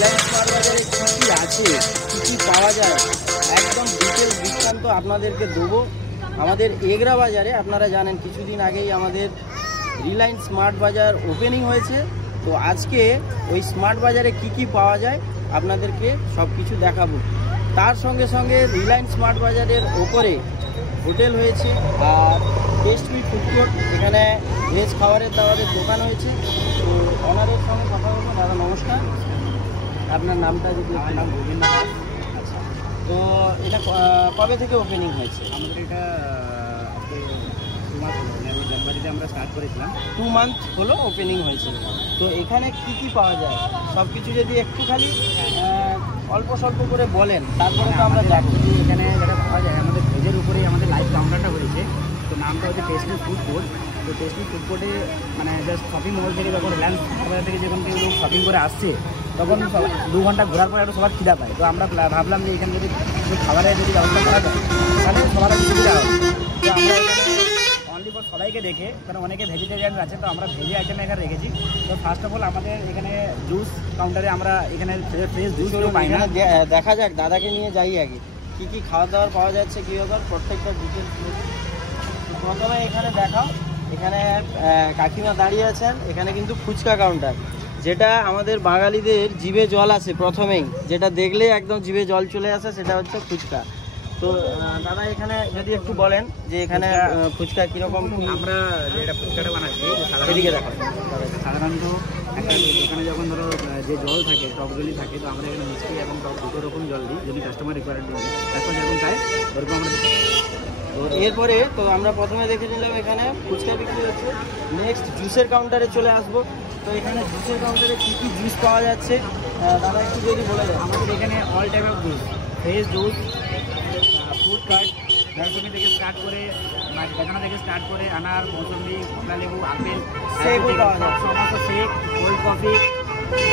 Reliance smart বাজারে কী কী আছে, কী কী পাওয়া যায়, একদম ডিটেলস বৃত্তান্ত আপনাদেরকে দেবো। আমাদের এগরা বাজারে আপনারা জানেন কিছুদিন আগেই আমাদের রিলায়েন্স স্মার্ট বাজার ওপেনিং হয়েছে। তো আজকে ওই স্মার্ট বাজারে কি কি পাওয়া যায় আপনাদেরকে সব কিছু দেখাবো। তার সঙ্গে সঙ্গে রিলায়েন্স স্মার্ট বাজারের ওপরে হোটেল হয়েছে আর টেস্টমি ফুড কোর্ট, এখানে ভেজ খাবারের দাবারের দোকান হয়েছে। তো অনারের সঙ্গে কথা বলবো। দাদা নমস্কার, আপনার নামটা যদি? আমার নাম গোবিন্দ দাস। আচ্ছা, তো এটা কবে থেকে ওপেনিং হয়েছে? আমাদের এটা আজকে 2 মাস হলো, আমি জানুয়ারিতে আমরা স্টার্ট করেছিলাম। 2 মান্থ হলো ওপেনিং হয়েছে। তো এখানে কি কি পাওয়া যায় সব কিছু যদি একটু খালি অল্প স্বল্প করে বলেন, তারপরে তো আমরা যাবো। এখানে যেটা পাওয়া যায় আমাদের ভেজের উপরেই আমাদের লাইভ কাউন্টারটা হয়েছে। তো নামটা হচ্ছে টেস্টমি ফুড কোর্ট। তো টেস্টমি ফুড কোর্টে মানে জাস্ট শপিং মল থেকে যখন রিলায়েন্স বাজার থেকে যখন কেউ লোক শপিং করে আসছে তখন 2 ঘন্টা ঘোরার পরে একটু সবার খিদা পায়। তো আমরা ভাবলাম যে এখানে যদি খাবারের যদি ব্যবস্থা করা যায় তাহলে সবার সুবিধা হবে। তো আমরা এখানে অনলি ফর সবাইকে দেখে, কারণ অনেকে ভেজিটেরিয়ান আছে, তো আমরা ভেজে আইটেম এখানে রেখেছি। তো ফার্স্ট অফ অল আমাদের এখানে জুস কাউন্টারে আমরা এখানে ফ্রেশ জুস পাই না। দেখা যাক, দাদাকে নিয়ে যাই আগে কি কি খাওয়া দাওয়ার পাওয়া যাচ্ছে, কী ব্যাপার প্রত্যেকটা ডিটেলস। প্রথমে এখানে দেখাও, এখানে কাকিমা দাঁড়িয়ে আছেন। এখানে কিন্তু ফুচকা কাউন্টার, যেটা আমাদের বাঙালিদের জিভে জল আসে প্রথমেই, যেটা দেখলে একদম জিভে জল চলে আসে, সেটা হচ্ছে ফুচকা। তো দাদা এখানে যদি একটু বলেন যে এখানে ফুচকা কীরকম? আমরা যেটা ফুচকাটা বানাচ্ছি এদিকে দেখো। সাধারণত একটা দোকানে যখন ধরো যে জল থাকে, টক জলই থাকে, তো আমরা এখানে মিষ্টি এবং টক দুটো রকম জল দিই যদি কাস্টমার রিকোয়ারমেন্ট দিই, তারপর যেরকম চাই ওরকম আমরা। তো এরপরে তো আমরা প্রথমে দেখে নিলাম এখানে ফুচকা বিক্রি হচ্ছে। নেক্সট জুসের কাউন্টারে চলে আসবো। তো এখানে জুসের কাউন্টারে কী কী জুস পাওয়া যাচ্ছে দাদা একটু যদি বলে দেয়। আমাদের এখানে all type of juice, fresh juice, fruit cut, মৌসুমি থেকে স্টার্ট করে বেদানা থেকে স্টার্ট করে আনার, মৌসুমি, কমলা লেবু, আপেল, সেগুলো পাওয়া যায়। সমস্ত শেক, কোল্ড কফি,